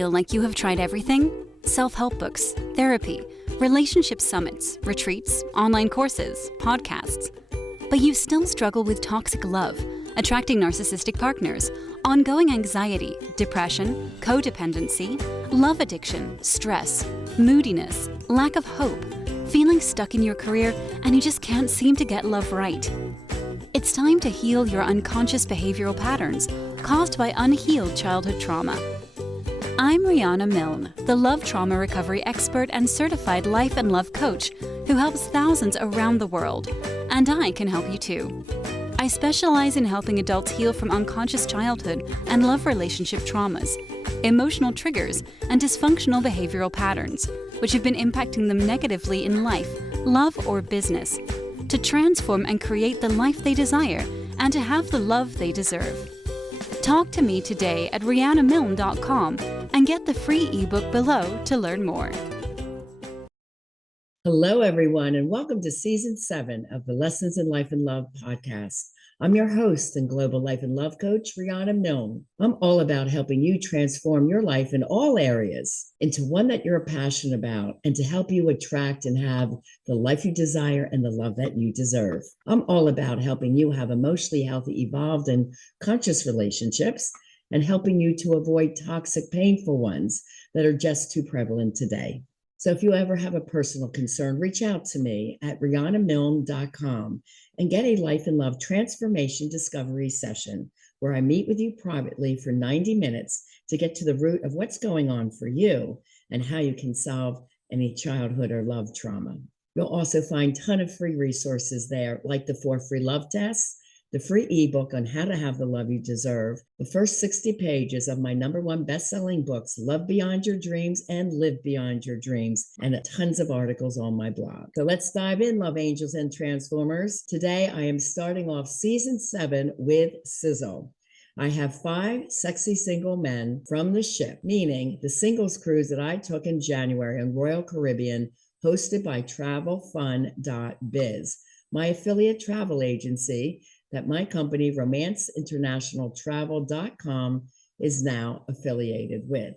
feel like you have tried everything? Self-help books, therapy, relationship summits, retreats, online courses, podcasts. But you still struggle with toxic love, attracting narcissistic partners, ongoing anxiety, depression, codependency, love addiction, stress, moodiness, lack of hope, feeling stuck in your career, and you just can't seem to get love right. It's time to heal your unconscious behavioral patterns caused by unhealed childhood trauma. I'm Riana Milne, the love trauma recovery expert and certified life and love coach who helps thousands around the world, and I can help you too. I specialize in helping adults heal from unconscious childhood and love relationship traumas, emotional triggers, and dysfunctional behavioral patterns, which have been impacting them negatively in life, love, or business, to transform and create the life they desire and to have the love they deserve. Talk to me today at rianamilne.com and get the free ebook below to learn more. Hello, everyone, and welcome to Season 7 of the Lessons in Life and Love podcast. I'm your host and global life and love coach, Riana Milne. I'm all about helping you transform your life in all areas into one that you're passionate about and to help you attract and have the life you desire and the love that you deserve. I'm all about helping you have emotionally healthy, evolved, and conscious relationships and helping you to avoid toxic, painful ones that are just too prevalent today. So if you ever have a personal concern, reach out to me at rianamilne.com and get a life and love transformation discovery session where I meet with you privately for 90 minutes to get to the root of what's going on for you and how you can solve any childhood or love trauma. You'll also find a ton of free resources there, like the 4 free love tests, the free ebook on how to have the love you deserve, the first 60 pages of my #1 best-selling books, Love Beyond Your Dreams and Live Beyond Your Dreams, and tons of articles on my blog. So let's dive in, love angels and transformers. Today, I am starting off Season 7 with Sizzle. I have 5 sexy single men from the ship, meaning the singles cruise that I took in January on Royal Caribbean, hosted by TravelFun.biz, my affiliate travel agency that my company, RomanceInternationalTravel.com, is now affiliated with.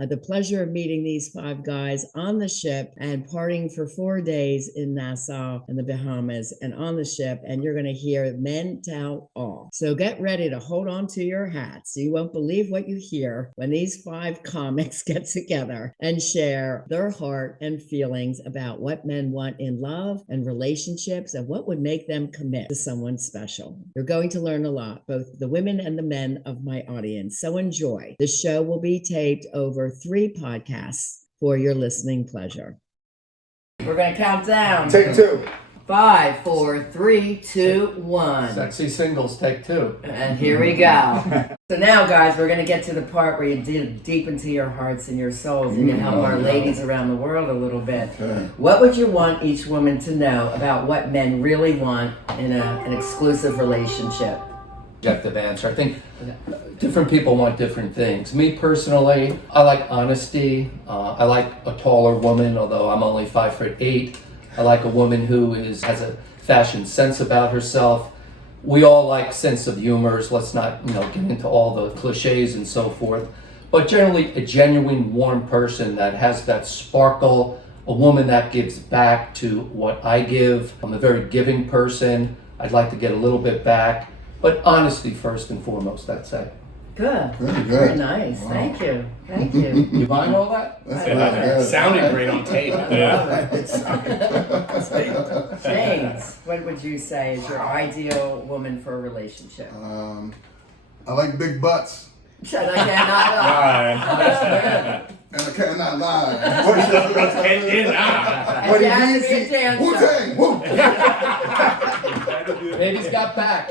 I had the pleasure of meeting these 5 guys on the ship and partying for 4 days in Nassau in the Bahamas and on the ship, and you're going to hear men tell all. So get ready to hold on to your hats. You won't believe what you hear when these 5 comics get together and share their heart and feelings about what men want in love and relationships and what would make them commit to someone special. You're going to learn a lot, both the women and the men of my audience. So enjoy. The show will be taped over 3 podcasts for your listening pleasure. We're going to count down. Take 2. 5, 4, 3, 2, 1. Sexy singles, take 2. And here we go. So now, guys, we're going to get to the part where you dig deep into your hearts and your souls and you help our ladies around the world a little bit. Okay. What would you want each woman to know about what men really want in an exclusive relationship? Objective answer. I think different people want different things. Me personally, I like honesty. I like a taller woman, although I'm only 5'8". I like a woman who has a fashion sense about herself. We all like sense of humors. Let's not get into all the cliches and so forth. But generally, a genuine, warm person that has that sparkle, a woman that gives back to what I give. I'm a very giving person. I'd like to get a little bit back. But honesty first and foremost, I'd say. Good. Very good. Very nice. Wow. Thank you. Thank you. You buying all that? Sounded great on tape. James, what would you say is your ideal woman for a relationship? I like big butts. Shut I cannot lie. And I cannot lie. What do you mean? Wu-Tang! Woo! Baby's got back.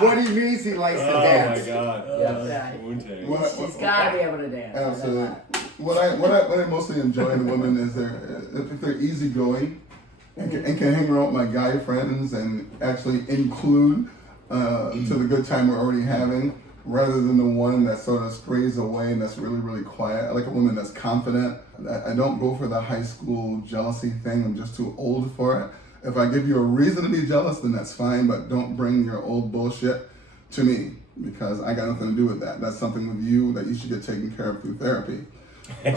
What he means, he likes to dance. Oh my God. She's got to be able to dance. Absolutely. What I mostly enjoy in a woman is if they're easygoing and can hang around with my guy friends and actually include to the good time we're already having, rather than the one that sort of strays away and that's really, really quiet. I like a woman that's confident. I don't go for the high school jealousy thing. I'm just too old for it. If I give you a reason to be jealous, then that's fine, but don't bring your old bullshit to me. because I got nothing to do with that. That's something with you that you should get taken care of through therapy. Come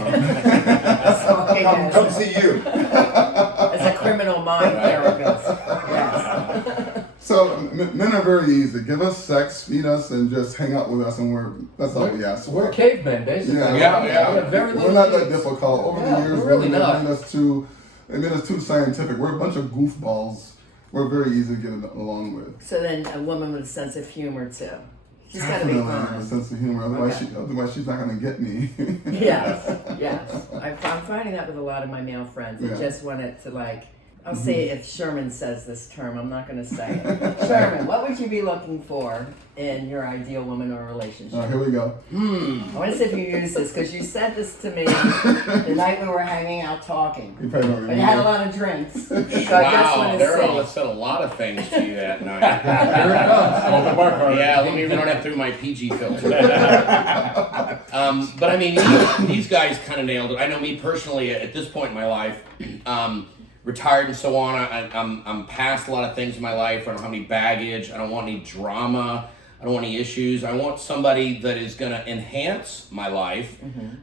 see you. As a criminal mind therapist. Yes. So men are very easy. Give us sex, feed us, and just hang out with us, and that's all we ask for. We're cavemen, basically. We're not that difficult. Over the years, we're really they not. made us too scientific. We're a bunch of goofballs. We're very easy to get along with. So then a woman with a sense of humor too. She's got to be Definitely have a fun. sense of humor. Otherwise, Okay. otherwise she's not going to get me. Yes, yes. I'm finding that with a lot of my male friends. They just want it to like, I'll say if Sherman says this term, I'm not going to say it. Sherman, what would you be looking for in your ideal woman or relationship? Here we go. I want to see if you use this because you said this to me the night we were hanging out talking. You probably don't But you had a remember. lot of drinks. So I just Wow, want to Daryl see. said a lot of things to you that night. Here it comes. Yeah, let me run it through my PG filter. But I mean, these guys kind of nailed it. I know me personally, at this point in my life, retired and so on, I'm past a lot of things in my life. I don't have any baggage. I don't want any drama. I don't want any issues. I want somebody that is going to enhance my life.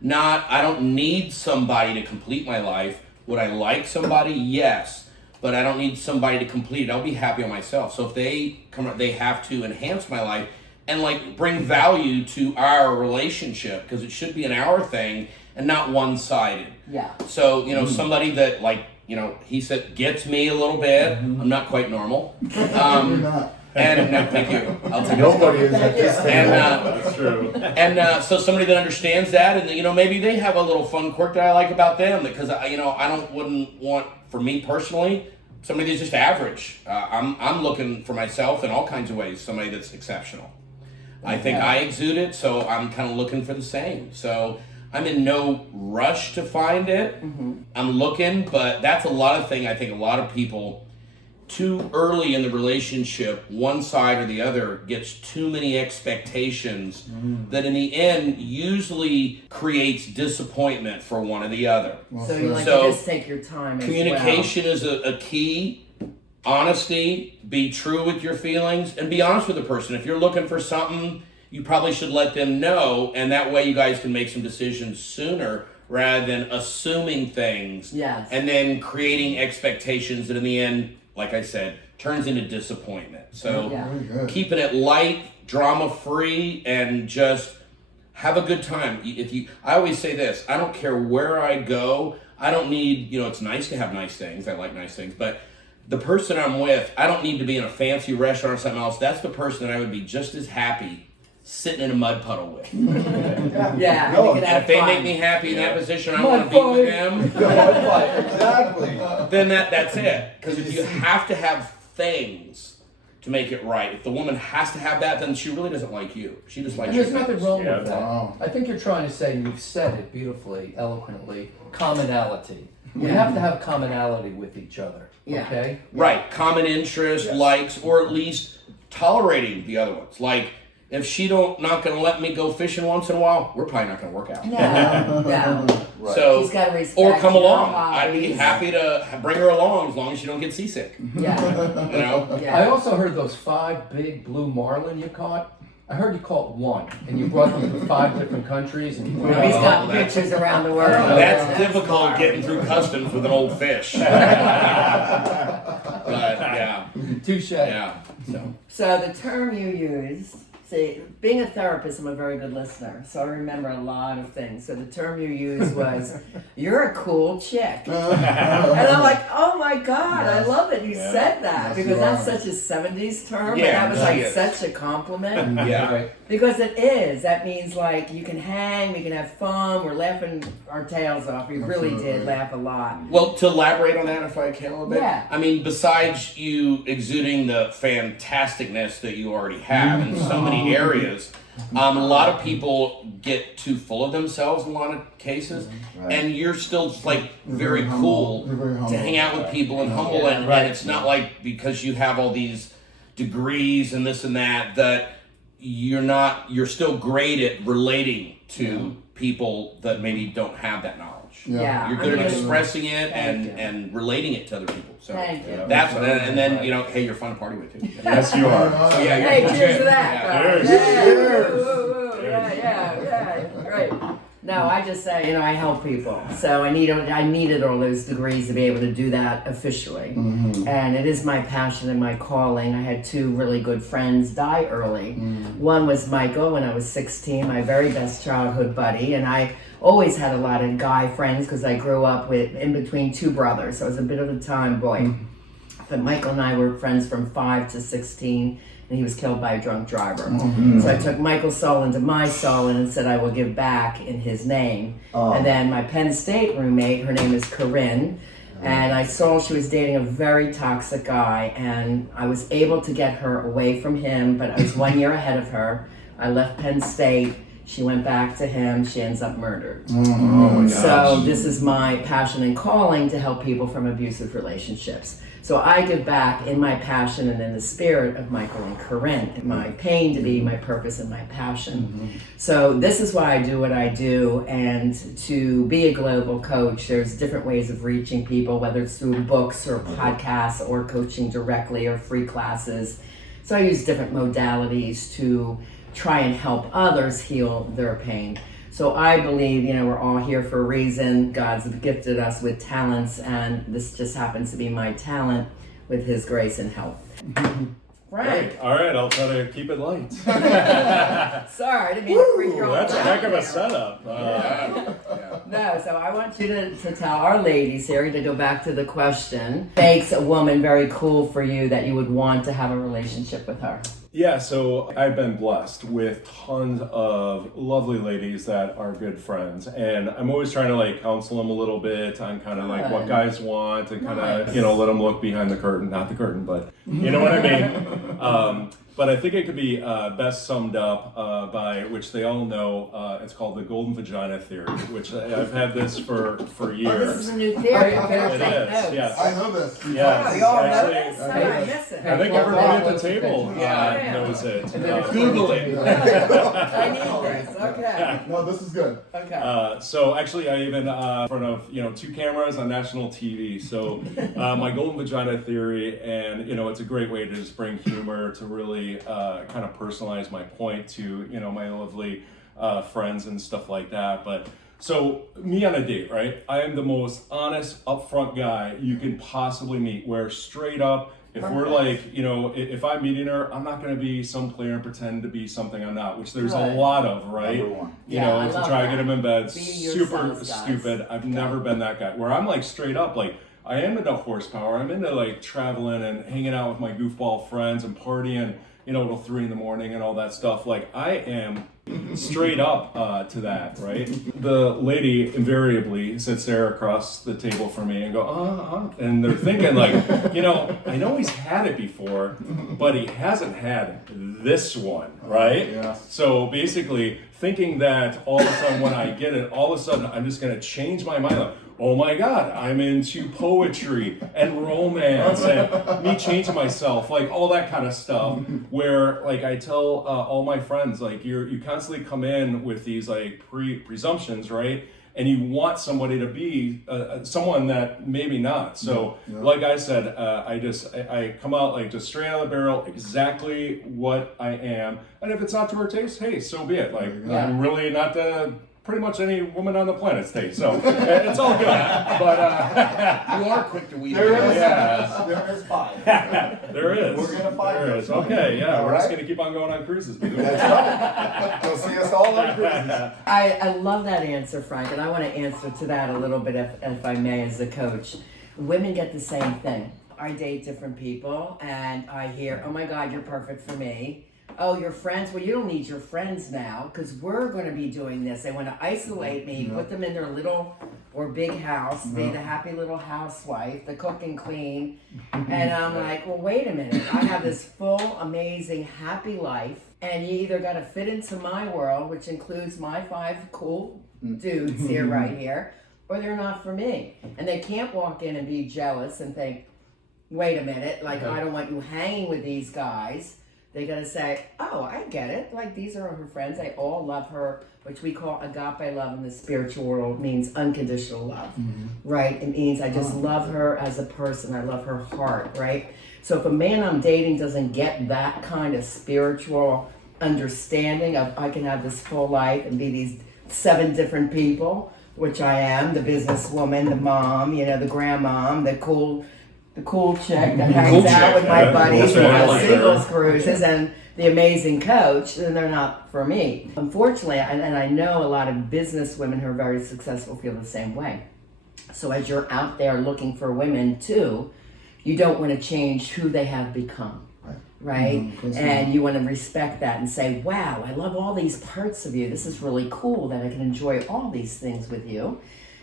I don't need somebody to complete my life. Would I like somebody? Yes. But I don't need somebody to complete it. I'll be happy on myself. So if they have to enhance my life and like bring value to our relationship, because it should be an our thing and not one-sided. Yeah. So, somebody that he said gets me a little bit. I'm not quite normal. You're not. And no, thank you. I'll take Nobody is at this And That's true. and so somebody that understands that, and maybe they have a little fun quirk that I like about them, because wouldn't want, for me personally, somebody that's just average. I'm looking for myself in all kinds of ways. Somebody that's exceptional. I think I exude it, so I'm kind of looking for the same. So I'm in no rush to find it. I'm looking, but that's a lot of thing. I think a lot of people, too early in the relationship, one side or the other gets too many expectations that in the end usually creates disappointment for one or the other. So you like to just take your time. Communication is a key. Honesty, be true with your feelings, and be honest with the person. If you're looking for something, you probably should let them know, and that way you guys can make some decisions sooner rather than assuming things and then creating expectations that in the end, like I said, turns into disappointment. So keeping it light, drama-free, and just have a good time. I always say this, I don't care where I go, I don't need, it's nice to have nice things, I like nice things, but the person I'm with, I don't need to be in a fancy restaurant or something else. That's the person that I would be just as happy sitting in a mud puddle with. Yeah. No, we can And have if they fun. make me happy in that position, I want to be with them. Exactly. Then that's it. Because if you have to have things to make it right, if the woman has to have that, then she really doesn't like you. She just likes And your there's nothing things. wrong with that. Wow. I think you're trying to say, and you've said it beautifully, eloquently, commonality. We have to have commonality with each other. Yeah. Okay? Right, common interest, likes, or at least tolerating the other ones. Like, if she not going to let me go fishing once in a while, we're probably not going to work out. No. So, She's got to respect or come your along. I'd be hobbies. happy to bring her along as long as she don't get seasick. Yeah. You know? Yeah. I also heard those 5 big blue marlin you caught. I heard you caught one, and you brought them to 5 different countries. And you He's got pictures around the world. That's difficult getting through customs with an old fish. But yeah, Touche. yeah. So the term you used, see, being a therapist, I'm a very good listener, so I remember a lot of things. So the term you used was, "You're a cool chick," and I'm like, "Oh my God, I love it! You said that because that's such a '70s term, and Yeah, that was like yes. such a compliment." Yeah. Right. Because it is. That means like you can hang, we can have fun, we're laughing our tails off. We really did laugh a lot. Well, to elaborate on that, if I can a little bit. Yeah. I mean, besides you exuding the fantasticness that you already have in so many areas, a lot of people get too full of themselves in a lot of cases, and you're still just like very cool You're very humble. to hang out with people and humble, and it's not like because you have all these degrees and this and that you're still great at relating to people that maybe don't have that knowledge. Yeah. You're good at expressing it Thank you. and relating it to other people. So Thank you. that's and then hey, you're fun to party with too. Yes, you are. So, yeah, Hey, you're cheers to good. that. Yeah. guys. Cheers. Yeah. Cheers. Woo, woo, woo. Yeah, great. No, I just say, I help people. So I needed all those degrees to be able to do that officially. And it is my passion and my calling. I had 2 really good friends die early. One was Michael when I was 16, my very best childhood buddy. And I always had a lot of guy friends because I grew up in between 2 brothers. So I was a bit of a tomboy. But Michael and I were friends from 5 to 16. And he was killed by a drunk driver. So I took Michael's soul into my soul and said I will give back in his name. And then my Penn State roommate, her name is Corinne, and I saw she was dating a very toxic guy, and I was able to get her away from him, but I was 1 year ahead of her. I left Penn State. She went back to him. She ends up murdered. Oh my gosh. So this is my passion and calling to help people from abusive relationships. So I give back in my passion and in the spirit of Michael and Corinne, in my pain to be my purpose and my passion. So this is why I do what I do, and to be a global coach, there's different ways of reaching people, whether it's through books or podcasts or coaching directly or free classes. So I use different modalities to try and help others heal their pain. So I believe, we're all here for a reason. God's gifted us with talents, and this just happens to be my talent with His grace and help. Frank. All right, I'll try to keep it light. Sorry, I didn't mean to freak you all That's a out heck of a there. setup. No, so I want you to tell our ladies here, to go back to the question, makes a woman very cool for you that you would want to have a relationship with her? Yeah, so I've been blessed with tons of lovely ladies that are good friends, and I'm always trying to counsel them a little bit on kind of what guys want and kind of let them look behind the curtain, not the curtain, but you know what I mean. But I think it could be best summed up by, which they all know, it's called the golden vagina theory, which I've had this for years. Oh, this is a new theory. I better It take is, notes. yes. I know this. Yes, Oh, you all know actually, this? How did I miss it? I think everybody at the table Yeah. knows it. Google it. I need this. Okay. No, this is good. Okay. So actually, I even in front of 2 cameras on national TV. So my golden vagina theory, and it's a great way to just bring humor to really kind of personalize my point to my lovely friends and stuff like that. But so me on a date, right? I am the most honest, upfront guy you can possibly meet. Where straight up, if we're if I'm meeting her, I'm not going to be some player and pretend to be something I'm not, which there's a lot of, right? Yeah, I to love try to that. get them in bed. Be Super yourselves, guys. stupid. I've never been that guy. Where I'm straight up, I am into horsepower. I'm into traveling and hanging out with my goofball friends and partying, till 3 a.m. and all that stuff. I am straight up to that, right? The lady invariably sits there across the table from me and go, and they're thinking I know he's had it before, but he hasn't had this one, right? Yeah. So basically thinking that all of a sudden when I get it, all of a sudden I'm just going to change my mind. Oh my God, I'm into poetry and romance and me changing myself, all that kind of stuff. Where I tell all my friends, you constantly come in with these presumptions, right? And you want somebody to be someone that maybe not. So, like I said, I come out just straight out of the barrel, exactly what I am. And if it's not to her taste, hey, so be it. I'm really not pretty much any woman on the planet's taste. So it's all good. But You are quick to weed. There is. There is 5. there is. We're gonna find There those. is. Okay, yeah, All we're just right. going to keep on going on cruises. Baby. That's right. You'll see us all on cruises. I love that answer, Frank, and I want to answer to that a little bit, if I may, as a coach. Women get the same thing. I date different people, and I hear, oh my God, you're perfect for me. Oh, your friends? Well, you don't need your friends now, because we're going to be doing this. They want to isolate me, put them in their little or big house, be the happy little housewife, the cook and clean. And I'm like, well, wait a minute. I have this full, amazing, happy life, and you either got to fit into my world, which includes my 5 cool dudes here, right here, or they're not for me. And they can't walk in and be jealous and think, wait a minute, I don't want you hanging with these guys. They gotta say, oh, I get it. These are her friends. They all love her. which we call agape love in the spiritual world, means unconditional love, right? It means I just love her as a person. I love her heart, right? So if a man I'm dating doesn't get that kind of spiritual understanding of I can have this full life and be these 7 different people, which I am, the businesswoman, the mom, the grandmom, the cool chick that hangs out with my buddies and does singles cruises, and the amazing coach, then they're not for me. Unfortunately, and I know a lot of business women who are very successful feel the same way. So as you're out there looking for women too, you don't want to change who they have become. Right? And you want to respect that and say, wow, I love all these parts of you. This is really cool that I can enjoy all these things with you.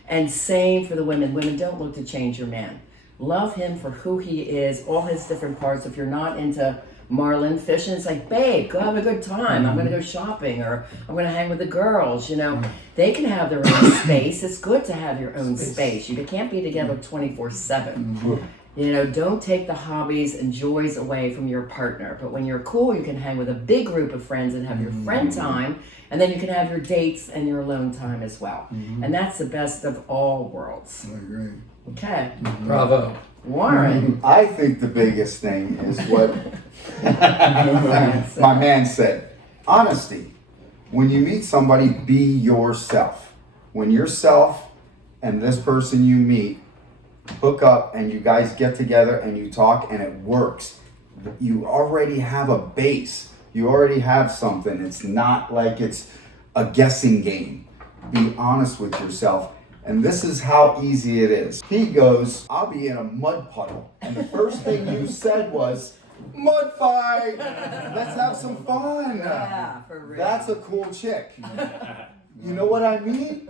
And same for the women. Women, don't look to change your man. Love him for who he is, all his different parts. If you're not into marlin fishing, it's like, babe, go have a good time. I'm going to go shopping, or I'm going to hang with the girls. They can have their own space. It's good to have your own space. You can't be together 24/7. Don't take the hobbies and joys away from your partner. But when you're cool, you can hang with a big group of friends and have your friend time, and then you can have your dates and your alone time as well. And that's the best of all worlds. I agree. Okay. Bravo. Warren. I think the biggest thing is what my man said. Honesty. When you meet somebody, be yourself. When yourself and this person you meet hook up and you guys get together and you talk and it works, you already have a base. You already have something. It's not like it's a guessing game. Be honest with yourself. And this is how easy it is. He goes, I'll be in a mud puddle. And the first thing you said was, mud fight! Let's have some fun. Yeah, for real. That's a cool chick. You know what I mean?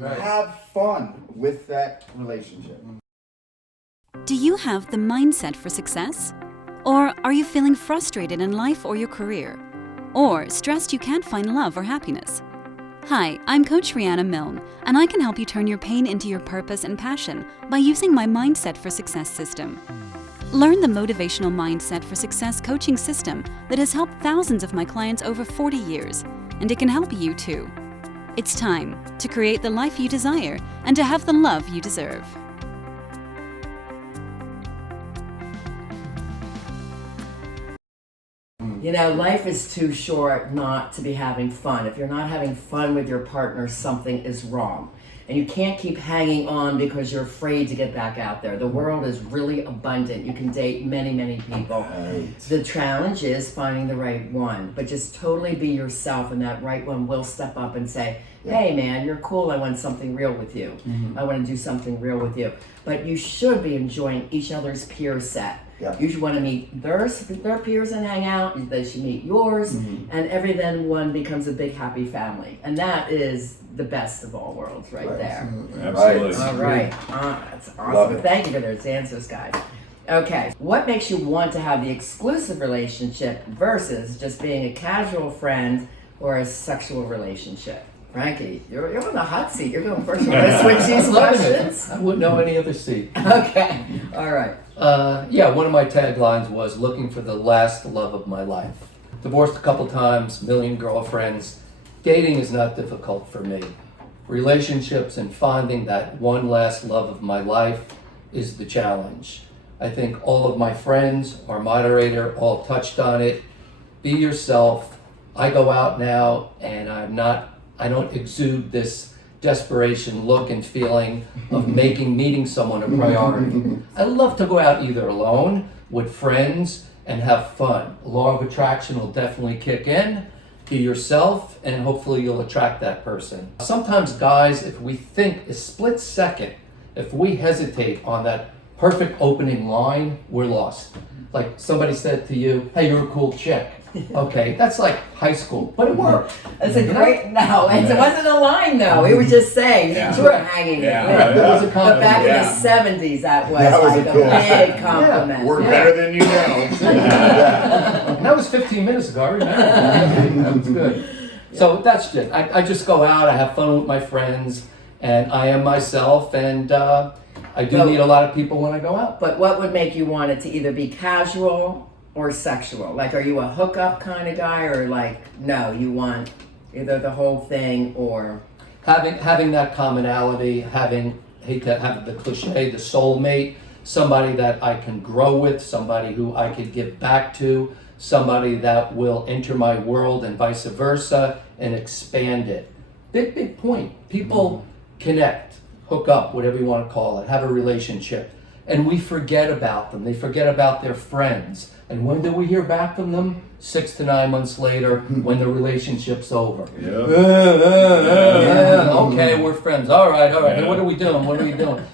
Have fun with that relationship. Do you have the mindset for success? Or are you feeling frustrated in life or your career? Or stressed you can't find love or happiness? Hi, I'm Coach Riana Milne, and I can help you turn your pain into your purpose and passion by using my Mindset for Success system. Learn the motivational Mindset for Success coaching system that has helped thousands of my clients over 40 years, and it can help you too. It's time to create the life you desire and to have the love you deserve. Life is too short not to be having fun. If you're not having fun with your partner, something is wrong. And you can't keep hanging on because you're afraid to get back out there. The world is really abundant. You can date many, many people. Right. The challenge is finding the right one. But just totally be yourself, and that right one will step up and say, hey man, you're cool. I want something real with you. I want to do something real with you. But you should be enjoying each other's peer set. Yeah. You should want to meet their peers and hang out. They should meet yours, and every then one becomes a big happy family. And that is the best of all worlds right there. Absolutely. All right. That's awesome. Thank you for those answers, guys. Okay. What makes you want to have the exclusive relationship versus just being a casual friend or a sexual relationship? Frankie, you're on the hot seat. You're going first. You want to switch these questions? I wouldn't know any other seat. Okay. All right. One of my taglines was looking for the last love of my life. Divorced a couple times, million girlfriends. Dating is not difficult for me. Relationships and finding that one last love of my life is the challenge. I think all of my friends, our moderator, all touched on it. Be yourself. I go out now and I don't exude this desperation look and feeling of meeting someone a priority. I love to go out either alone, with friends, and have fun. Law of attraction will definitely kick in. Be yourself, and hopefully you'll attract that person. Sometimes guys, if we think a split second, if we hesitate on that perfect opening line, we're lost. Like somebody said to you, hey, you're a cool chick. Okay, that's like high school, but it worked. That's a great, no, it wasn't a line though. We were just saying that you were hanging with That was a But compliment. back in the 70s, that was That was like a a cool- big compliment. We're better than you know. And that was 15 minutes ago, I remember. That was good. So that's it. I just go out, I have fun with my friends, and I am myself, and I do meet a lot of people when I go out. But what would make you want it to either be casual or sexual? Like, are you a hookup kind of guy, or like, no, you want Either the whole thing or Having that commonality, hate to have the cliche, the soulmate, somebody that I can grow with, somebody who I could give back to, somebody that will enter my world and vice versa and expand it. Big point. People connect, hook up, whatever you want to call it, have a relationship. And we forget about them. They forget about their friends. And when do we hear back from them? 6 to 9 months later, when the relationship's over. Yeah, okay, we're friends. All right. Hey, what are we doing?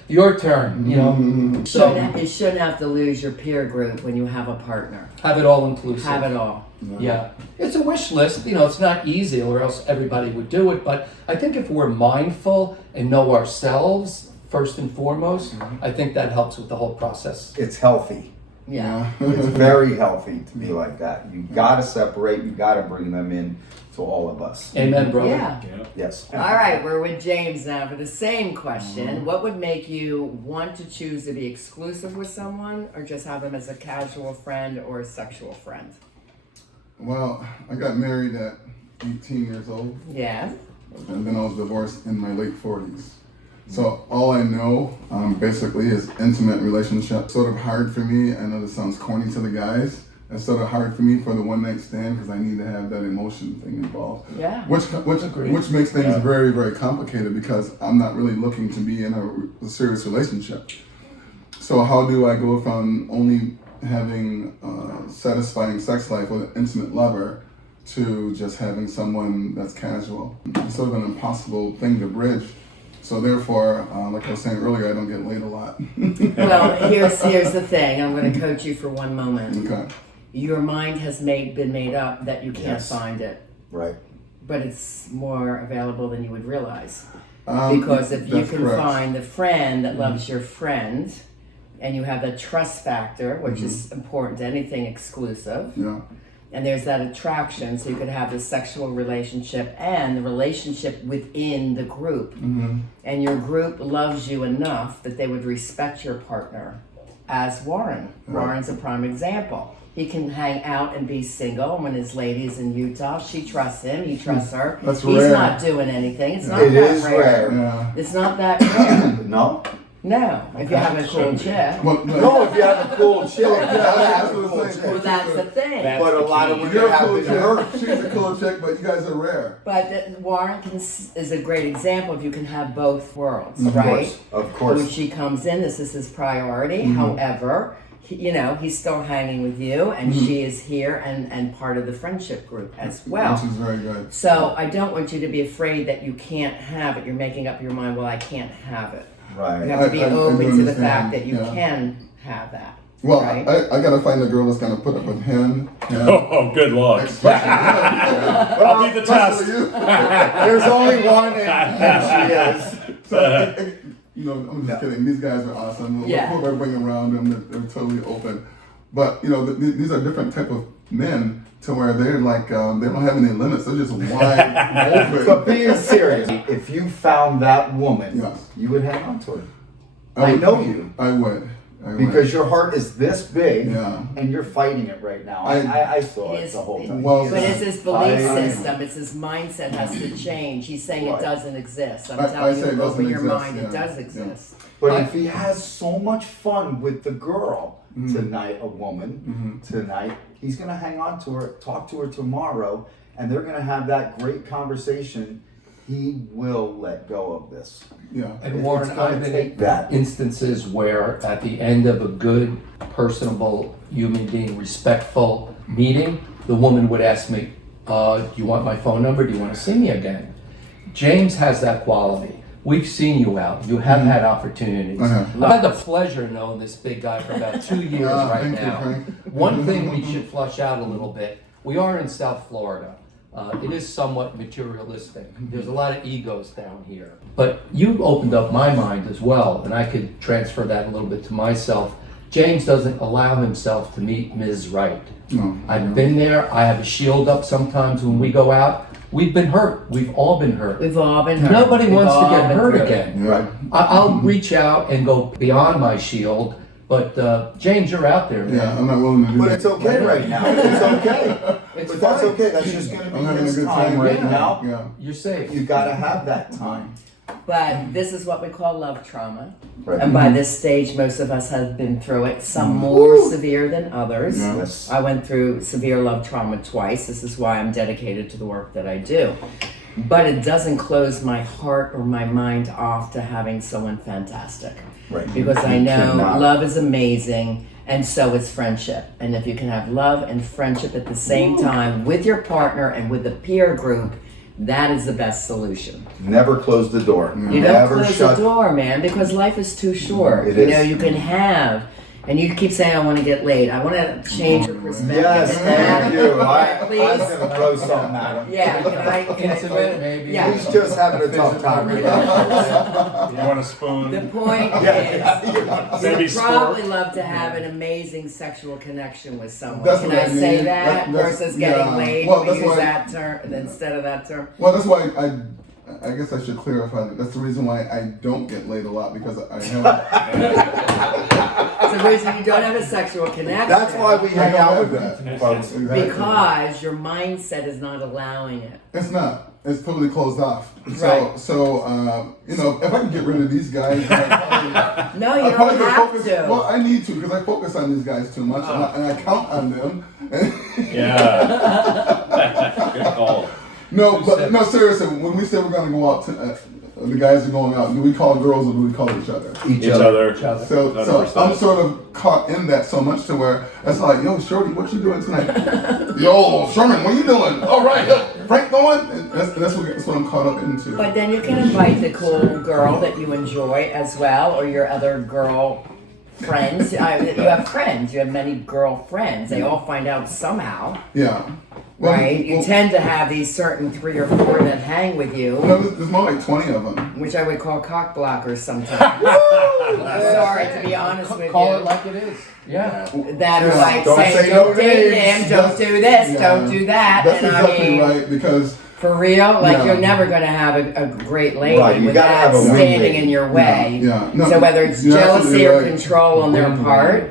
Your turn, you know. So you shouldn't have to lose your peer group when you have a partner. have it all inclusive. Have it all. Yeah. It's a wish list. It's not easy or else everybody would do it. But I think if we're mindful and know ourselves, first and foremost, I think that helps with the whole process. It's healthy. Yeah. It's very healthy to be like that. You gotta separate, you gotta bring them in to all of us. Amen, brother. Yeah. Yes. All right, we're with James now for the same question. What would make you want to choose to be exclusive with someone or just have them as a casual friend or a sexual friend? Well, I got married at 18 years old, Yeah. and then I was divorced in my late 40s. So all I know basically is intimate relationship. Sort of hard for me. I know this sounds corny to the guys. It's sort of hard for me for the one night stand because I need to have that emotion thing involved. Yeah. Which makes things very, very complicated because I'm not really looking to be in a serious relationship. So how do I go from only having satisfying sex life with an intimate lover to just having someone that's casual? It's sort of an impossible thing to bridge. So therefore, like I was saying earlier, I don't get laid a lot. Well, here's the thing. I'm going to coach you for one moment. Okay. Your mind has been made up that you can't find it, Right. but it's more available than you would realize. Because if you that's can correct. find the friend that loves your friend, and you have the trust factor, which is important to anything exclusive, Yeah. and there's that attraction, so you could have the sexual relationship and the relationship within the group. And your group loves you enough that they would respect your partner, as Warren. Warren's a prime example. He can hang out and be single, and when his lady's in Utah, she trusts him, he trusts her. That's He's rare. not doing anything. It's not It that is rare. rare. Yeah. It's not that rare. No? No, if you have a cool chick. Well, No, if you have a cool chick. that's Cool what I'm saying. Well, chick. that's the thing. But a lot of women You're a have cool been chick. hurt. She's a cool chick, but you guys are rare. But Warren is a great example if you can have both worlds, Of right? course. Of When course. she comes in, this is his priority. However, he's still hanging with you, and she is here and part of the friendship group as well. Which is very good. So I don't want you to be afraid that you can't have it. You're making up your mind, well, I can't have it. You Right. have to be I do open to the understand, fact that you yeah. can have that. Well, right? I gotta find a girl that's gonna put up with him. Oh, good luck. I'll be the test. There's only one, and she is. So, I'm just kidding. These guys are awesome. Yeah. Whoever I bring around them, they're totally open. But these are different type of men to where they're like they don't have any limits. They're just wide But open. being serious, if you found that woman, Yes. you would hang on to her. I know you. I would. Because your heart is this big, Yeah. and you're fighting it right now. I saw it the whole time. Well, But it's his belief I- system, it's his mindset has to change. He's saying Right. it doesn't exist. I'm I telling say you, it doesn't open your exist, mind, it yeah, does yeah. exist. But if he has so much fun with the girl Mm-hmm. tonight, a woman tonight, he's gonna hang on to her, talk to her tomorrow, and they're gonna have that great conversation. He will let go of this. Yeah. And Warren, It's gonna I've been take in that. instances where at the end of a good, personable, human being, respectful meeting, the woman would ask me, do you want my phone number? Do you want to see me again? James has that quality. We've seen you out. You have had opportunities. Uh-huh. I've had the pleasure of knowing this big guy for about 2 years right thank you, now. Frank. One thing we should flush out a little bit. We are in South Florida. It is somewhat materialistic. There's a lot of egos down here. But you opened up my mind as well, and I could transfer that a little bit to myself. James doesn't allow himself to meet Ms. Right. No. I've been there. I have a shield up sometimes when we go out. We've been hurt. We've all been hurt. We've all been hurt. Nobody We've wants to all get been hurt through it. again. Right. I'll reach out and go beyond my shield But James, you're out there, man. Yeah, I'm not willing to do But that. it's okay right now. It's okay. It's But that's fine. okay. That's just gonna be I'm having a his good time time right yeah. now. Yeah. You're safe. You gotta have that time. But this is what we call love trauma. Right. And by this stage, most of us have been through it, some more severe than others. Yes. I went through severe love trauma twice. This is why I'm dedicated to the work that I do. But it doesn't close my heart or my mind off to having someone fantastic. Right. Because I You know cannot. love is amazing, and so is friendship. And if you can have love and friendship at the same time with your partner and with the peer group, that is the best solution. Never close the door. You don't Never close shut the door, man, because life is too short. It you is. know, you can have, and you keep saying, I want to get laid. I want to change your perspective. Yes, of that. thank you. I was Please. gonna throw something at him. Yeah, can I Intimate, maybe. Yeah. He's just having a tough time right now. You want a spoon? The point is, Maybe you'd probably squirt. love to have an amazing sexual connection with someone. That's Can what I I say mean. that That's- versus getting yeah. laid? Well, we that's use why- that term instead of that term. Well, that's why I guess I should clarify that. That's the reason why I don't get laid a lot, because I have. It's the reason you don't have a sexual connection. That's why we I hang don't out have with that. folks. Exactly. Because your mindset is not allowing it. It's not. It's totally closed off. Right. So you know, if I can get rid of these guys, then I'd No, you I'd probably don't go have focus. to. Well, I need to, because I focus on these guys too much, and I count on them. Yeah. Good call. No, but no, seriously. When we say we're going to go out, the guys are going out. Do we call girls or do we call each other? Each other. So 100%. I'm sort of caught in that so much to where it's like, yo, Shorty, what you doing tonight? Yo, Sherman, what you doing? All right, Frank going? And that's what I'm caught up into. But then you can invite the cool girl that you enjoy as well, or your other girl friends. You have friends. You have many girl friends. They all find out somehow, Yeah. Well, right? You well, tend to have these certain 3 or 4 that hang with you, no, there's more like 20 of them. which I would call cock blockers sometimes. I'm sorry, to be honest with Call you. it like it is. Yeah. That are Yeah. like Don't saying, say don't no date names. him, don't do this, Yeah. don't do that. That's And exactly I mean, right, because for real, like Yeah. you're never going to have a great lady Right, you with gotta that have a standing win-win. in your way. Yeah. No, So whether it's you're jealousy absolutely or right. control on their part,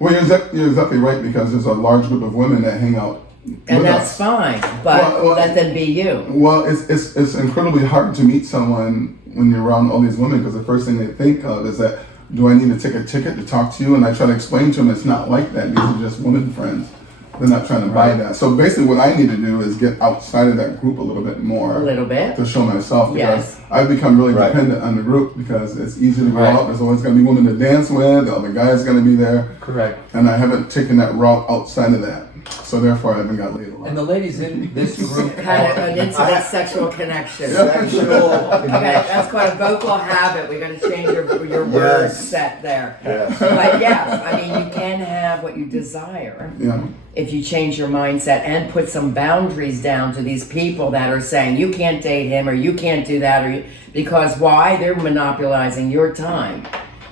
Well, you're exactly right, because there's a large group of women that hang out and with that's us. fine, but Well, let them be you. Well, it's incredibly hard to meet someone when you're around all these women, because the first thing they think of is that, do I need to take a ticket to talk to you? And I try to explain to them it's not like that. These are just women friends. They're not trying to buy that. So basically what I need to do is get outside of that group a little bit more. A little bit. To show myself, because Yes. I've become really Right. dependent on the group, because it's easy to go Right. out. There's always going to be women to dance with. The other guy's going to be there. Correct. And I haven't taken that route outside of that. So therefore I haven't got laid a lot. And the ladies in this group Had an intimate sexual connection. Sexual Okay, that's called a vocal habit. We got to change your word Yes. set there. Yes. But yes, I mean, you can have what you desire. Yeah. If you change your mindset and put some boundaries down to these people that are saying you can't date him or you can't do that, because why? They're monopolizing your time,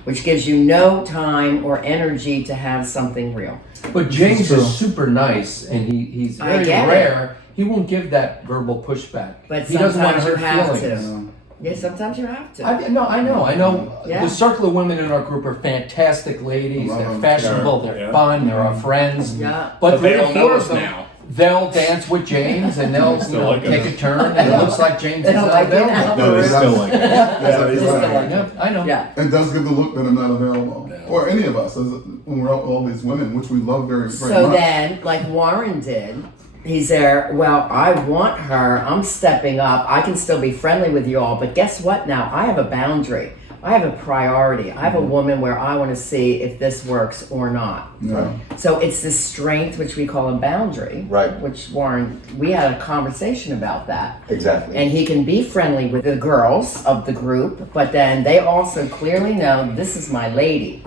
which gives you no time or energy to have something real. But James true. is super nice, and he's I very get it. rare. He won't give that verbal pushback. But he doesn't want to sometimes you hurt have feelings. to. Yeah, sometimes you have to. I know. Yeah. The circle of women in our group are fantastic ladies. Love They're 'em. fashionable. Yeah. They're Yeah. fun. They're our friends. Yeah. But They three or don't know four us of them, now. they'll dance with James, and they'll Still like take us. a turn, and it looks like James They is don't not like you available. now? No, they still like it. Yeah, Just right. the one. Yeah, I know. Yeah. It does give the look that I'm not available, or any of us, when we're out with all these women, which we love very, very So much. then, like Warren did, he's there, well, I want her, I'm stepping up, I can still be friendly with you all, but guess what now? I have a boundary. I have a priority. I have a woman where I want to see if this works or not. Yeah. So it's this strength, which we call a boundary. Right. Which Warren, we had a conversation about that. Exactly. And he can be friendly with the girls of the group, but then they also clearly know this is my lady.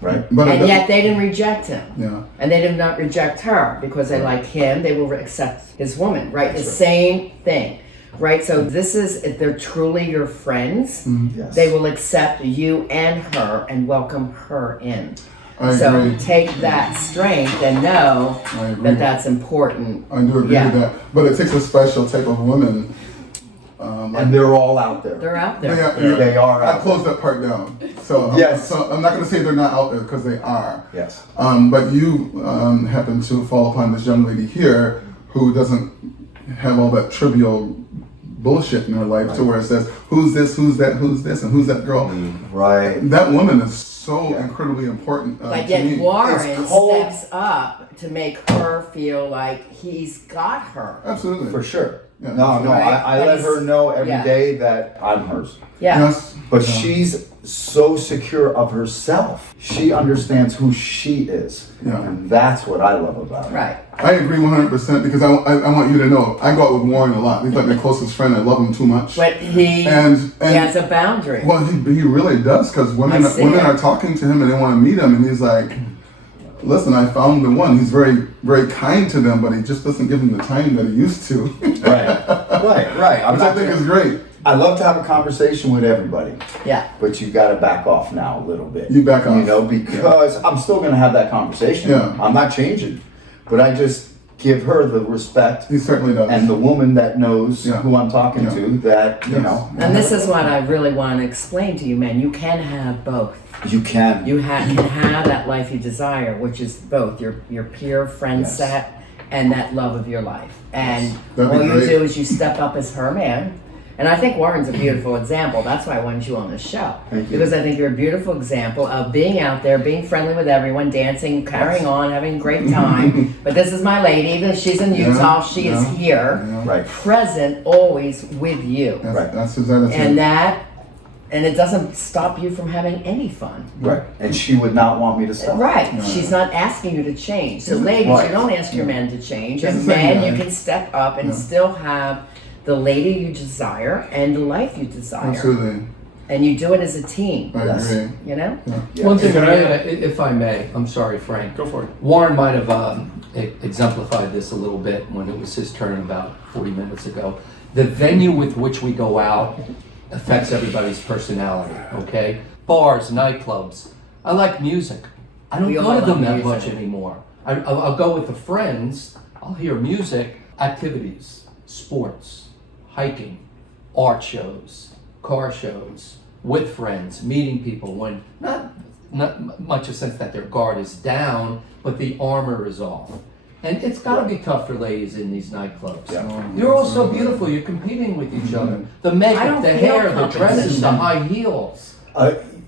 Right. But it And does- yet they didn't reject him. yeah. And they did not reject her because they like him, they will accept his woman, right? The same thing, right? So this is, if they're truly your friends, Yes. they will accept you and her and welcome her in. I So agree. take that strength and know I agree. that that's important. I do agree Yeah. with that. But it takes a special type of woman And they're all out there. They're out They there. are, They are I out closed that part down. So, Yes. so I'm not going to say they're not out there because they are. Yes. But you happen to fall upon this young lady here who doesn't have all that trivial bullshit in her life to where it says, who's this, who's that, who's this, and who's that girl. Right. That woman is so incredibly important But to me. yet Warren It's cold. steps up to make her feel like he's got her. Absolutely. For sure. Yeah. No, Right. I let But her know every yeah. day that I'm hers. Yeah. Yes. But Yeah. she's so secure of herself. She understands who she is. Yeah. And that's what I love about her. Right. I agree 100% because I want you to know I go out with Warren a lot. He's like my closest friend. I love him too much. But he And has a boundary. well, he really does because women I see women it. are talking to him and they want to meet him, and he's like, "Listen, I found the one." He's very very kind to them, but he just doesn't give them the time that he used to, Right. I'm which I not think is great. I love to have a conversation with everybody, Yeah. but you got to back off now a little bit. You back off. You know, because I'm still going to have that conversation. Yeah. I'm not changing, but I just give her the respect He certainly does. and the woman that knows Yeah. who I'm talking Yeah. to that, you Yes. know, And this is what I really want to explain to you, man. You can have both. you can. You can have that life you desire, which is both your peer friend Yes. set and that love of your life. And That'd all be you great. do is you step up as her man. And I think Warren's a beautiful example. That's why I wanted you on the show. Thank you. Because I think you're a beautiful example of being out there, being friendly with everyone, dancing, carrying on, having a great time. But this is my lady. Even if she's in Utah, she is here, Right. present, always with you. That's his attitude. And it doesn't stop you from having any fun. Right. And she would not want me to stop. Right. She's not asking you to change. So ladies, Right. you don't ask your man to change. It's And the same men, you guy. can step up and Yeah. still have the lady you desire and the life you desire. Absolutely. And you do it as a team, I Yes. agree. you know? Yeah. One thing, Can I- if I may, I'm sorry, Frank. Go for it. Warren might have exemplified this a little bit when it was his turn about 40 minutes ago. The venue with which we go out affects everybody's personality, okay? Bars, nightclubs. I like music. I don't We go all to them love that much music. anymore. I'll go with the friends, I'll hear music, activities, sports, hiking, art shows, car shows, with friends, meeting people when not much a sense that their guard is down, but the armor is off. And it's got to be tough for ladies in these nightclubs. Yeah. You're all so beautiful. You're coming with each other. The I makeup, don't the feel hair, the dresses, the competition. high heels.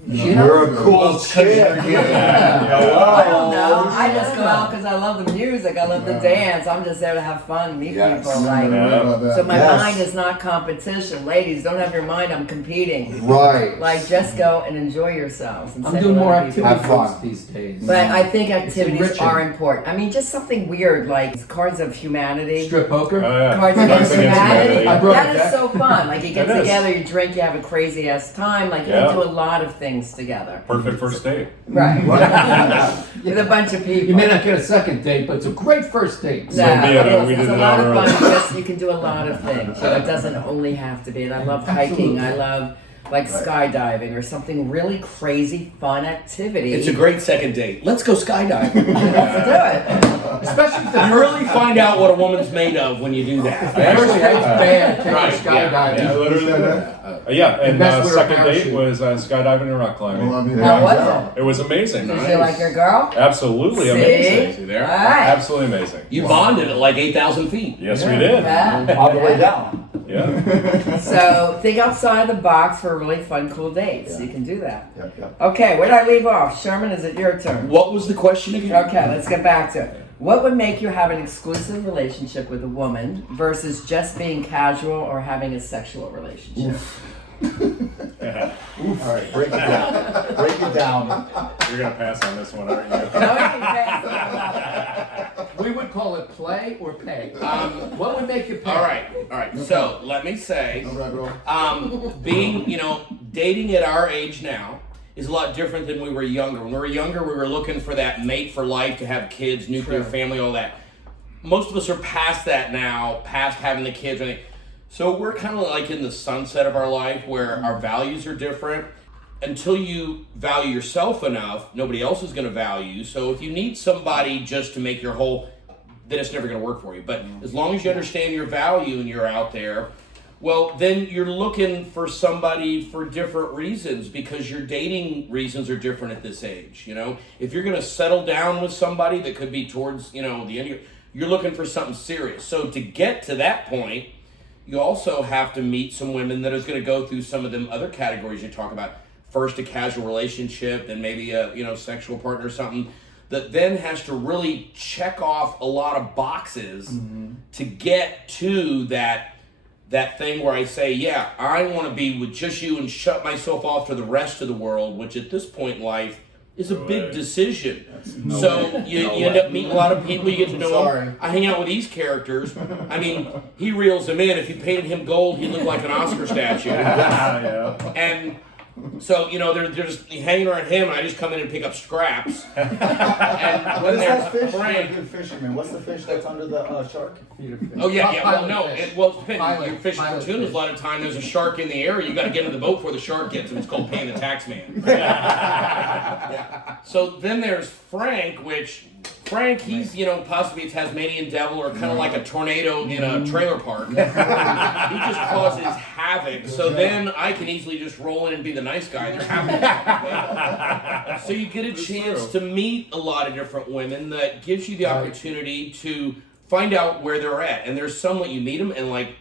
You're know? a cool chick. I don't know. I just go out because I love the music. I love the dance. I'm just there to have fun, meet Yes. people. I'm not worried about that. So my Yes. mind is not competition. Ladies, don't have your mind I'm competing. Right. Like, just go and enjoy yourselves. And I'm say doing hello more to people. activity Have fun. groups these days. But I think activities enriching. are important. I mean, just something weird like Cards of Humanity. Strip poker. Oh, yeah. Cards Against Humanity. I brought That it is back. so fun. Like, you get It is. together, you drink, you have a crazy ass time. Like, you Yeah. can do a lot of things together. Perfect first date. Right. With a bunch of people. You may not get a second date, but it's a great first date. No, So be it, it is. we It's did a it lot on of our fun. own. Just, you can do a lot of things. You know, it doesn't only have to be. And I love hiking. I love like skydiving or something really crazy fun activity. It's a great second date. Let's go skydiving. Let's do it. Especially if the You really find out what a woman's made of when you do that. first date's bad. Take Right, a skydiving. Yeah, literally. Said that? Yeah, and best with a second date parachute. was skydiving and rock climbing. Well, I mean, How was it? It was amazing. Did you like your girl? Absolutely See? amazing. See there? All right. Absolutely amazing. You bonded at like 8,000 feet. Yes, we did. Yeah. All the way down. Yeah. So think outside the box for really fun, cool dates. Yeah. You can do that. Yep, yep. Okay, where did I leave off? Sherman, is it your turn? What was the question again? Okay, let's get back to it. What would make you have an exclusive relationship with a woman versus just being casual or having a sexual relationship? All right, break it down. Break it down. You're gonna pass on this one, aren't you? No, you can pass it on. We would call it play or pay. What would make you pay? All right. So let me say, all right, bro. being, dating at our age now is a lot different than we were younger. When we were younger, we were looking for that mate for life, to have kids, nuclear family, all that. Most of us are past that now, past having the kids. or anything. So we're kind of like in the sunset of our life where our values are different. Until you value yourself enough, nobody else is going to value you. So if you need somebody just to make your whole, then it's never going to work for you. But as long as you understand your value and you're out there, Well, then you're looking for somebody for different reasons because your dating reasons are different at this age. You know, if you're going to settle down with somebody that could be towards, you know, the end of you're looking for something serious. So to get to that point, you also have to meet some women that is going to go through some of them other categories you talk about. First, a casual relationship, then maybe a, you know, sexual partner or something that then has to really check off a lot of boxes to get to that thing where I say, yeah, I want to be with just you and shut myself off to the rest of the world, which at this point in life is a big decision. You end up meeting a lot of people, you get to know them. I hang out with these characters. I mean, he reels them in. If you painted him gold, he'd look like an Oscar statue. And so, you know, they're just hanging around him, and I just come in and pick up scraps. And What is that fish? You're a good fisherman. What's the fish that's under the shark? Oh yeah. Well, no. It depends. You're fishing for tunas. A lot of time there's a shark in the area. You got to get into the boat before the shark gets him. It's called paying the tax man. So then there's Frank, which he's, you know, possibly a Tasmanian devil or kind of like a tornado in a trailer park. He just causes havoc. So then I can easily just roll in and be the nice guy. They're happy. So you get a chance to meet a lot of different women that gives you the opportunity to find out where they're at. And there's some that you meet them and like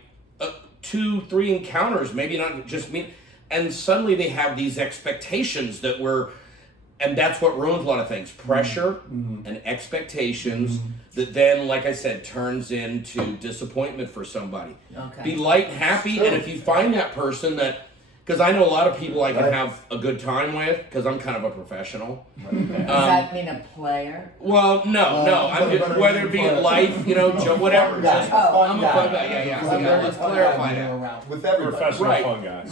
2-3 encounters, maybe not just meet, and suddenly they have these expectations that and that's what ruins a lot of things. Pressure and expectations that then, like I said, turns into disappointment for somebody. Okay. Be light and happy, and if you find that person that, because I know a lot of people I can have a good time with, because I'm kind of a professional. Does that mean a player? Well, no. I'm just, whether it be in life, you know, whatever. I'm a fun guy. Yeah. Let's clarify that. With every professional fun guy.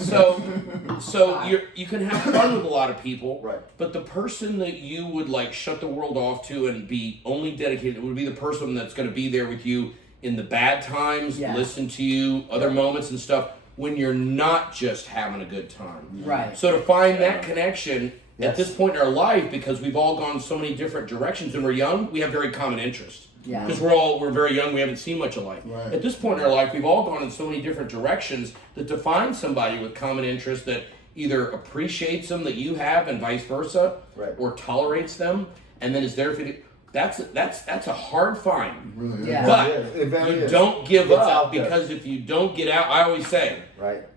So you can have fun with a lot of people, right? But the person that you would like shut the world off to and be only dedicated would be the person that's going to be there with you in the bad times, listen to you, other moments and stuff, when you're not just having a good time. Right. So to find that connection at this point in our life, because we've all gone so many different directions when we're young, we have very common interests. Yeah. Because we're very young, we haven't seen much of life. Right. At this point in our life, we've all gone in so many different directions that to find somebody with common interests that either appreciates them that you have and vice versa, or tolerates them, and then is there for you. That's a hard find. Really, yeah. But you don't give up, because if you don't get out, I always say,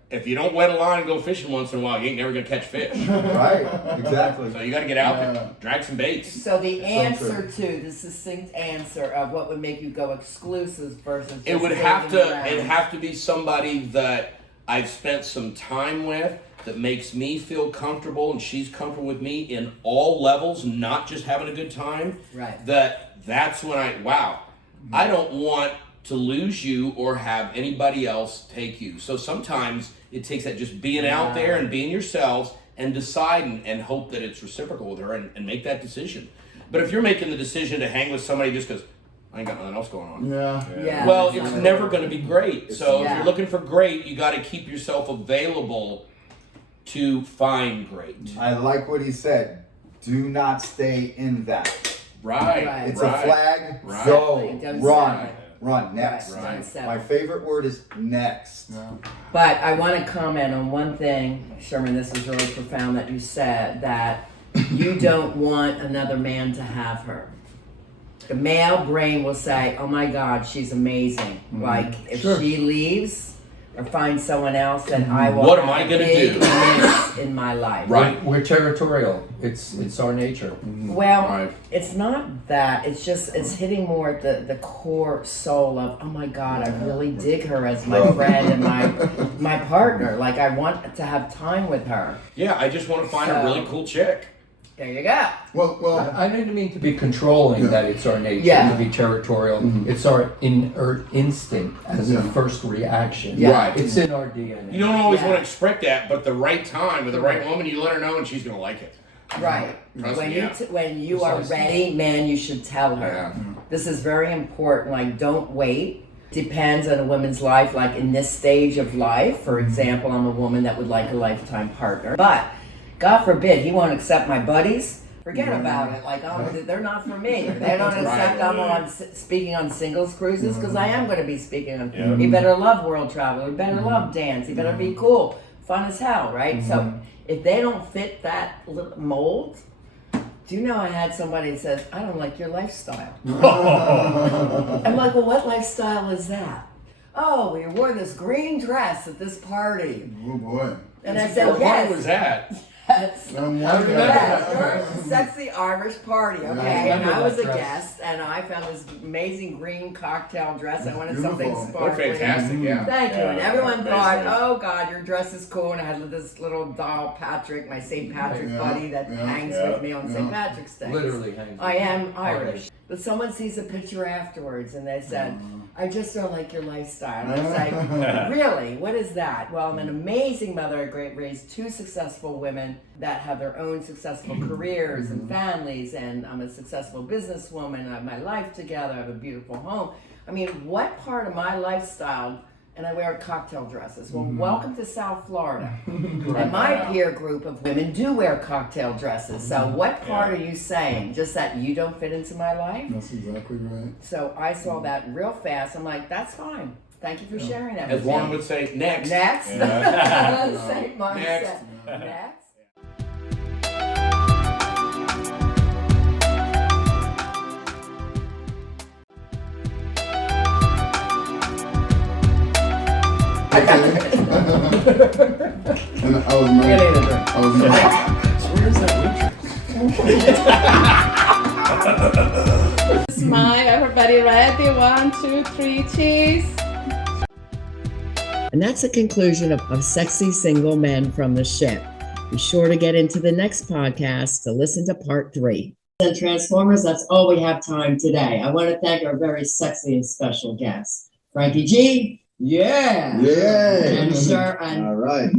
if you don't wet a line and go fishing once in a while, you ain't never gonna catch fish. Right, exactly. So you got to get out there, drag some baits. So the answer the succinct answer of what would make you go exclusive versus it would have to be somebody that I've spent some time with, that makes me feel comfortable and she's comfortable with me in all levels, not just having a good time. Right. That's when I don't want to lose you or have anybody else take you. So sometimes it takes that just being out there and being yourselves and deciding and hope that it's reciprocal with her and make that decision. But if you're making the decision to hang with somebody just because I ain't got nothing else going on. Yeah. Well, it's never going to be great. So if you're looking for great, you got to keep yourself available to find great. I like what he said. Do not stay in that. Right. It's a flag. Right. Go. Run. Next. Right. My favorite word is next. Yeah. But I want to comment on one thing, Sherman. This is really profound that you said that you don't want another man to have her. The male brain will say, "Oh my God, she's amazing." Like if she leaves or finds someone else, then I will. What am I going to do in my life? Right, we're territorial. It's our nature. Well, it's not that. It's just it's hitting more at the core soul of, oh my God, I really dig her as my friend and my partner. Like I want to have time with her. Yeah, I just want to find a really cool chick. There you go. Well, I didn't mean to be controlling that it's our nature to be territorial. It's our inert instinct as a first reaction. Right. It's in our DNA. You don't always want to expect that, but the right time with the right woman, you let her know and she's going to like it. Right. When you are ready, man, you should tell her. Yeah. This is very important. Like, don't wait. Depends on a woman's life. Like in this stage of life, for example, I'm a woman that would like a lifetime partner. But God forbid he won't accept my buddies. forget about it. Like, oh, they're not for me. They don't accept I'm on speaking on singles cruises because I am going to be speaking on. Yeah. You better love world travel. You better love dance. You better be cool, fun as hell, right? So if they don't fit that little mold. Do you know I had somebody that says, I don't like your lifestyle. I'm like, well, what lifestyle is that? Oh, we wore this green dress at this party. Oh boy. And I said, What yes. party was that? Yes. Wonderful. Yes, there was a sexy Irish party, okay? And I was a dress. guest, and I found this amazing green cocktail dress. I wanted Beautiful. something What sparkling. fantastic, yeah. Thank you. And Yeah, everyone amazing. thought, oh God, your dress is cool. And I had this little doll, Patrick, my St. Patrick Yeah, buddy that yeah, hangs yeah, with me on St. yeah. Patrick's Day. Literally hangs. I am Irish. But someone sees a picture afterwards and they said, I just don't like your lifestyle. And I was like, really? What is that? Well, I'm an amazing mother. I raised 2 successful women that have their own successful careers and families. And I'm a successful businesswoman. I have my life together. I have a beautiful home. I mean, what part of my lifestyle, and I wear cocktail dresses. Well, welcome to South Florida. And my peer group of women do wear cocktail dresses. So what part are you saying? Just that you don't fit into my life? That's exactly right. So I saw that real fast. I'm like, that's fine. Thank you for sharing that As with Warren me. would say, next. Next. Yeah. Same mindset. Next. Next. And I was married. Get in the drink. I was married. Where's that Smile, everybody ready? 1, 2, 3, cheese. And that's the conclusion of Sexy Single Men from the Ship. Be sure to get into the next podcast to listen to part 3. And Transformers, that's all we have time today. I want to thank our very sexy and special guests, Frankie G. Yeah. Yay. And All right.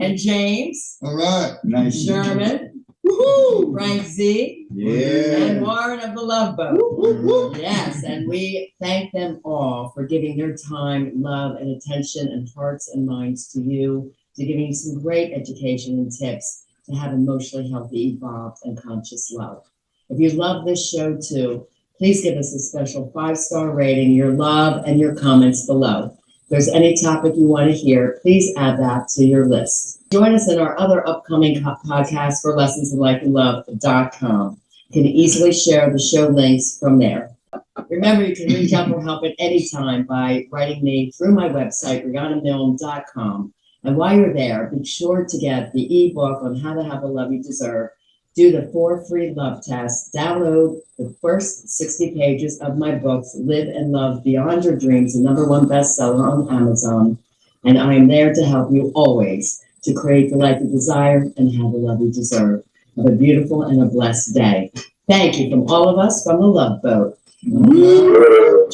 and James. All right. Nice. Sherman. Woohoo! Frank Z. And Yeah. Warren of the Love Boat. Yes, and we thank them all for giving their time, love, and attention and hearts and minds to you, to giving you some great education and tips to have emotionally healthy, evolved, and conscious love. If you love this show too, please give us a special 5-star rating, your love, and your comments below. If there's any topic you want to hear, please add that to your list. Join us in our other upcoming podcasts for lessonsinlifeandlove.com. You can easily share the show links from there. Remember, you can reach out for help at any time by writing me through my website, rianamilne.com. And while you're there, be sure to get the ebook on how to have the love you deserve. Do the 4 free love tests. Download the first 60 pages of my books, Live and Love Beyond Your Dreams, the #1 bestseller on Amazon. And I am there to help you always to create the life you desire and have the love you deserve. Have a beautiful and a blessed day. Thank you from all of us from the Love Boat. Woo!